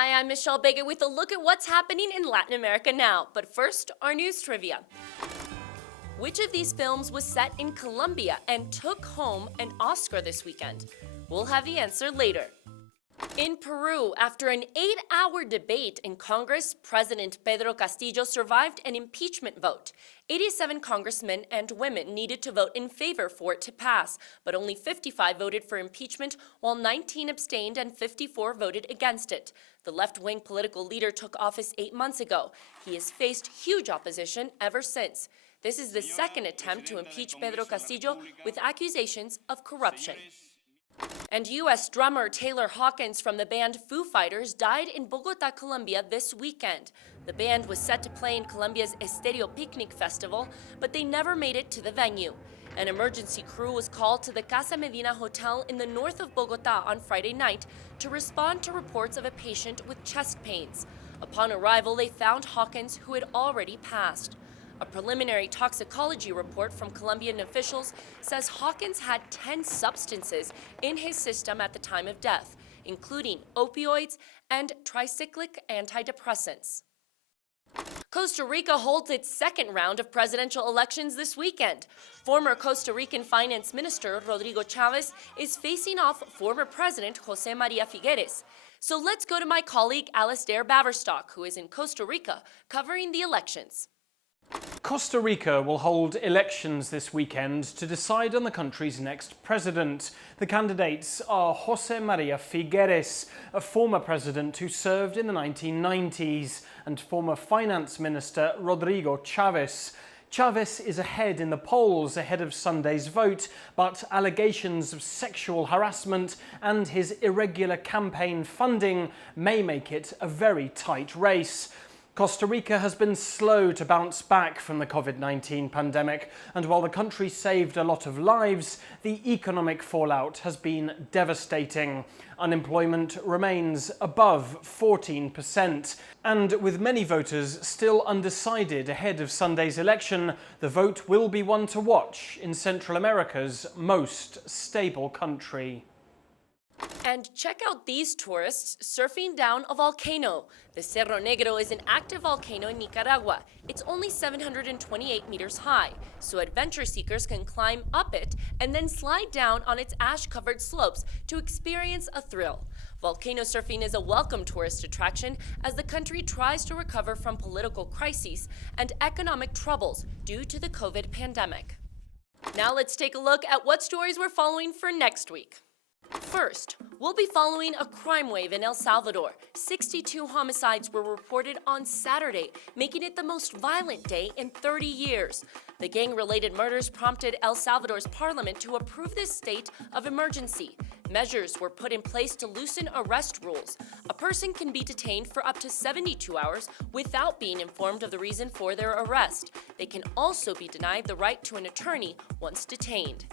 Hi, I'm Michelle Bega with a look at what's happening in Latin America now. But first, our news trivia. Which of these films was set in Colombia and took home an Oscar this weekend? We'll have the answer later. In Peru, after an 8-hour debate in Congress, President Pedro Castillo survived an impeachment vote. 87 congressmen and women needed to vote in favor for it to pass, but only 55 voted for impeachment, while 19 abstained and 54 voted against it. The left-wing political leader took office 8 months ago. He has faced huge opposition ever since. This is the second attempt to impeach Pedro Castillo with accusations of corruption. And U.S. drummer Taylor Hawkins from the band Foo Fighters died in Bogota, Colombia this weekend. The band was set to play in Colombia's Estéreo Picnic Festival, but they never made it to the venue. An emergency crew was called to the Casa Medina Hotel in the north of Bogota on Friday night to respond to reports of a patient with chest pains. Upon arrival, they found Hawkins, who had already passed. A preliminary toxicology report from Colombian officials says Hawkins had 10 substances in his system at the time of death, including opioids and tricyclic antidepressants. Costa Rica holds its second round of presidential elections this weekend. Former Costa Rican Finance Minister Rodrigo Chavez is facing off former President José María Figueres. So let's go to my colleague Alistair Baverstock, who is in Costa Rica covering the elections. Costa Rica will hold elections this weekend to decide on the country's next president. The candidates are José María Figueres, a former president who served in the 1990s, and former finance minister Rodrigo Chavez. Chavez is ahead in the polls ahead of Sunday's vote, but allegations of sexual harassment and his irregular campaign funding may make it a very tight race. Costa Rica has been slow to bounce back from the COVID-19 pandemic, and while the country saved a lot of lives, the economic fallout has been devastating. Unemployment remains above 14%, and with many voters still undecided ahead of Sunday's election, the vote will be one to watch in Central America's most stable country. And check out these tourists surfing down a volcano. The Cerro Negro is an active volcano in Nicaragua. It's only 728 meters high, so adventure seekers can climb up it and then slide down on its ash-covered slopes to experience a thrill. Volcano surfing is a welcome tourist attraction as the country tries to recover from political crises and economic troubles due to the COVID pandemic. Now let's take a look at what stories we're following for next week. First, we'll be following a crime wave in El Salvador. 62 homicides were reported on Saturday, making it the most violent day in 30 years. The gang-related murders prompted El Salvador's parliament to approve this state of emergency. Measures were put in place to loosen arrest rules. A person can be detained for up to 72 hours without being informed of the reason for their arrest. They can also be denied the right to an attorney once detained.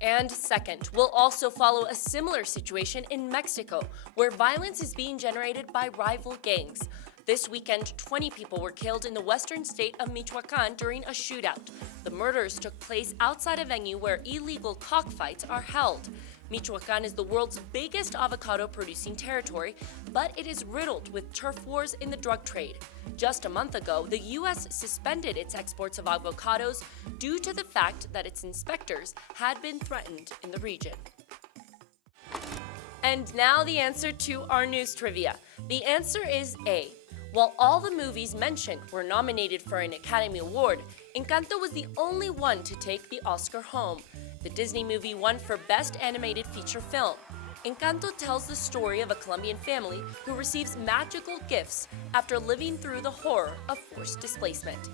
And second, we'll also follow a similar situation in Mexico, where violence is being generated by rival gangs. This weekend, 20 people were killed in the western state of Michoacán during a shootout. The murders took place outside a venue where illegal cockfights are held. Michoacán is the world's biggest avocado-producing territory, but it is riddled with turf wars in the drug trade. Just a month ago, the U.S. suspended its exports of avocados due to the fact that its inspectors had been threatened in the region. And now the answer to our news trivia. The answer is A. While all the movies mentioned were nominated for an Academy Award, Encanto was the only one to take the Oscar home. The Disney movie won for Best Animated Feature Film. Encanto tells the story of a Colombian family who receives magical gifts after living through the horror of forced displacement.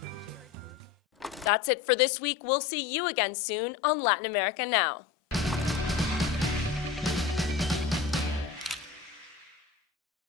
That's it for this week. We'll see you again soon on Latin America Now.